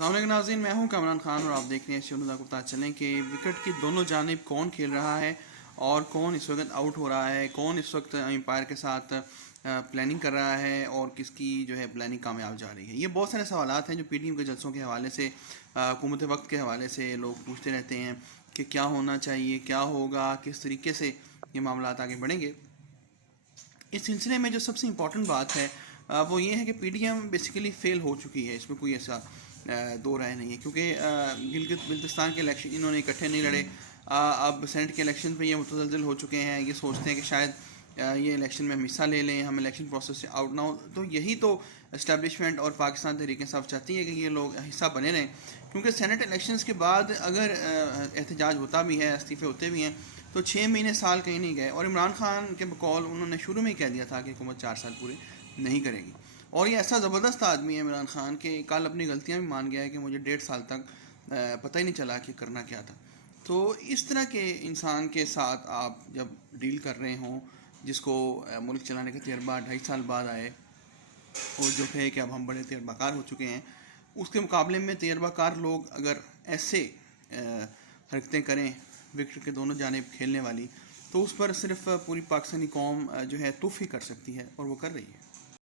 अस्सलाम वालेकुम नाज़रीन, मैं हूं कामरान खान और आप देख रहे हैं शोनुदा को पता चलें कि विकेट की दोनों जानिब कौन खेल रहा है और कौन इस वक्त आउट हो रहा है, कौन इस वक्त एम्पायर के साथ प्लानिंग कर रहा है और किसकी जो है प्लानिंग कामयाब जा रही है। ये बहुत सारे सवालात हैं जो पीटीएम के जलसों के हवाले से, हुकूमत वक्त के हवाले से लोग पूछते रहते हैं कि क्या होना चाहिए, क्या होगा, किस तरीके से ये मामला आगे बढ़ेंगे। इस सिलसिले में जो सबसे इम्पॉर्टेंट बात है वो ये है कि पीटीएम बेसिकली फ़ेल हो चुकी है, इसमें कोई ऐसा दो राय नहीं है, क्योंकि गिलगित बिल्तिस्तान के इलेक्शन इन्होंने इकट्ठे नहीं लड़े। अब सेनेट के इलेक्शन पे ये मुतज़लज़ल हो चुके हैं, ये सोचते हैं कि शायद ये इलेक्शन में हम हिस्सा ले लें, हम इलेक्शन प्रोसेस से आउट ना हो। तो यही तो इस्टेब्लिशमेंट और पाकिस्तान तहरीक इंसाफ चाहती है कि ये लोग हिस्सा बने रहें, क्योंकि सेनेट इलेक्शंस के बाद अगर एहतजाज होता भी है, इस्तीफ़े होते भी हैं, तो 6 महीने साल कहीं नहीं गए। और इमरान खान के बकौल उन्होंने शुरू में ही कह दिया था कि हुकूमत 4 साल पूरे नहीं करेगी। और ये ऐसा ज़बरदस्त आदमी है इमरान खान के कल अपनी गलतियां भी मान गया है कि मुझे 1.5 साल तक पता ही नहीं चला कि करना क्या था। तो इस तरह के इंसान के साथ आप जब डील कर रहे हों, जिसको मुल्क चलाने का तजर्बा 2.5 साल बाद आए और जो है कि अब हम बड़े तजर्बाकार हो चुके हैं, उसके मुकाबले में तजर्बाकार लोग अगर ऐसे हरकतें करें विकेट के दोनों जानिब खेलने वाली, तो उस पर सिर्फ पूरी पाकिस्तानी कौम जो है तुफ़ ही कर सकती है, और वो कर रही है।